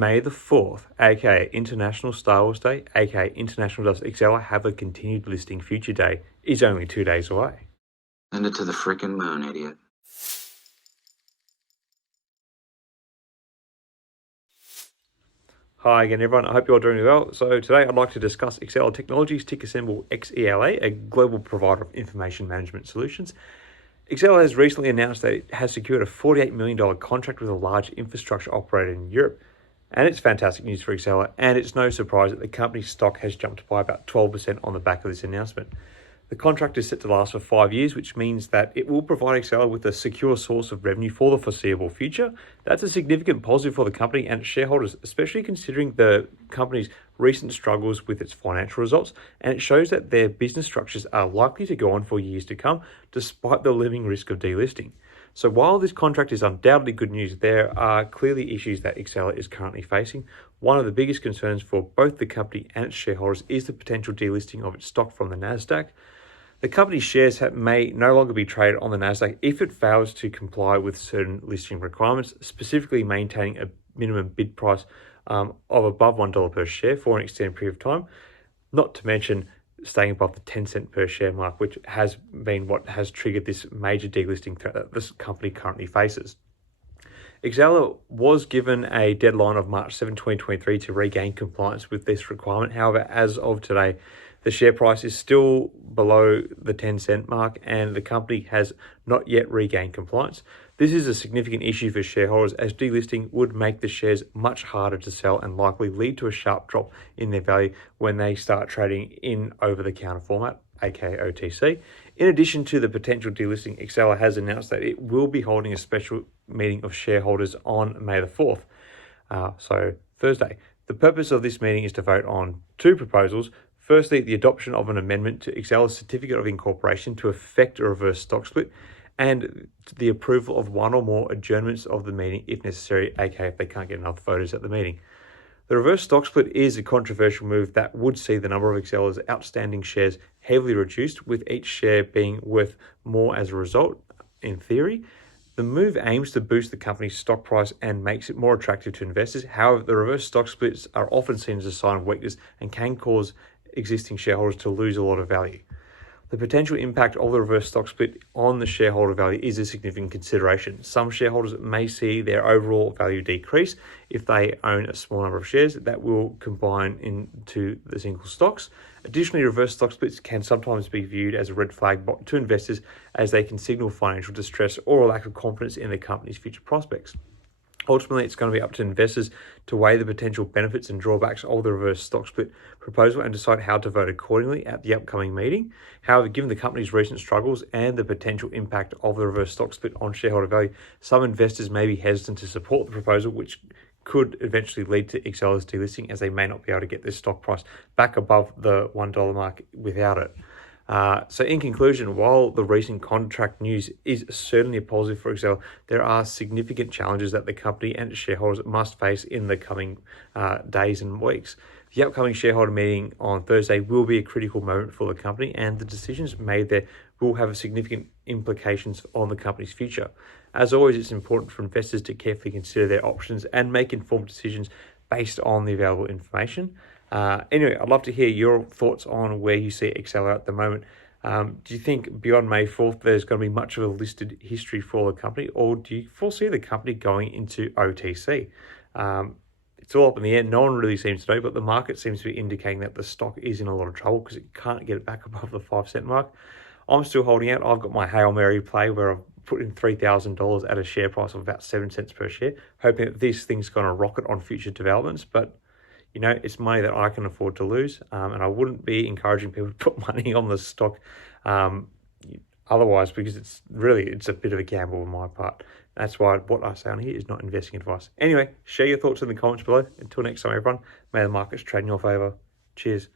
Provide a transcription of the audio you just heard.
May the 4th, aka International Star Wars Day, aka International Does XELA have a continued listing future day, is only 2 days away. Send it to the frickin' moon, idiot. Hi again everyone, I hope you're all doing well. So today I'd like to discuss Exela Technologies, ticker symbol XELA, a global provider of information management solutions. Exela has recently announced that it has secured a $48 million contract with a large infrastructure operator in Europe. And it's fantastic news for Exela, and it's no surprise that the company's stock has jumped by about 12% on the back of this announcement. The contract is set to last for 5 years, which means that it will provide Exela with a secure source of revenue for the foreseeable future. That's a significant positive for the company and its shareholders, especially considering the company's recent struggles with its financial results, and it shows that their business structures are likely to go on for years to come, despite the looming risk of delisting. So while this contract is undoubtedly good news, there are clearly issues that Exela is currently facing. One of the biggest concerns for both the company and its shareholders is the potential delisting of its stock from the Nasdaq. The company's shares may no longer be traded on the Nasdaq if it fails to comply with certain listing requirements, specifically maintaining a minimum bid price of above $1 per share for an extended period of time, not to mention staying above the 10-cent per share mark, which has been what has triggered this major delisting threat that this company currently faces. Exela was given a deadline of March 7, 2023 to regain compliance with this requirement. However, as of today, the share price is still below the 10-cent mark and the company has not yet regained compliance. This is a significant issue for shareholders as delisting would make the shares much harder to sell and likely lead to a sharp drop in their value when they start trading in over-the-counter format, aka OTC. In addition to the potential delisting, Exela has announced that it will be holding a special meeting of shareholders on May the 4th, so Thursday. The purpose of this meeting is to vote on two proposals. Firstly, the adoption of an amendment to Exela's certificate of incorporation to effect a reverse stock split, and the approval of one or more adjournments of the meeting if necessary, aka if they can't get enough voters at the meeting. The reverse stock split is a controversial move that would see the number of Exela's outstanding shares heavily reduced, with each share being worth more as a result, in theory. The move aims to boost the company's stock price and makes it more attractive to investors. However, the reverse stock splits are often seen as a sign of weakness and can cause existing shareholders to lose a lot of value. The potential impact of the reverse stock split on the shareholder value is a significant consideration. Some shareholders may see their overall value decrease if they own a small number of shares that will combine into the single stocks. Additionally, reverse stock splits can sometimes be viewed as a red flag to investors as they can signal financial distress or a lack of confidence in the company's future prospects. Ultimately, it's going to be up to investors to weigh the potential benefits and drawbacks of the reverse stock split proposal and decide how to vote accordingly at the upcoming meeting. However, given the company's recent struggles and the potential impact of the reverse stock split on shareholder value, some investors may be hesitant to support the proposal, which could eventually lead to Exela's delisting, as they may not be able to get their stock price back above the $1 mark without it. So in conclusion, while the recent contract news is certainly a positive for Exela, there are significant challenges that the company and its shareholders must face in the coming days and weeks. The upcoming shareholder meeting on Thursday will be a critical moment for the company, and the decisions made there will have significant implications on the company's future. As always, it's important for investors to carefully consider their options and make informed decisions based on the available information. Anyway, I'd love to hear your thoughts on where you see Exela at the moment. Do you think beyond May 4th there's going to be much of a listed history for the company, or do you foresee the company going into OTC? It's all up in the air. No one really seems to know, but the market seems to be indicating that the stock is in a lot of trouble because it can't get it back above the 5-cent mark. I'm still holding out. I've got my Hail Mary play where I've put in $3,000 at a share price of about 7 cents per share, hoping that this thing's going to rocket on future developments. But you know, it's money that I can afford to lose, and I wouldn't be encouraging people to put money on the stock otherwise, because it's a bit of a gamble on my part. That's why what I say on here is not investing advice. Anyway, share your thoughts in the comments below. Until next time, everyone, may the markets trade in your favor. Cheers.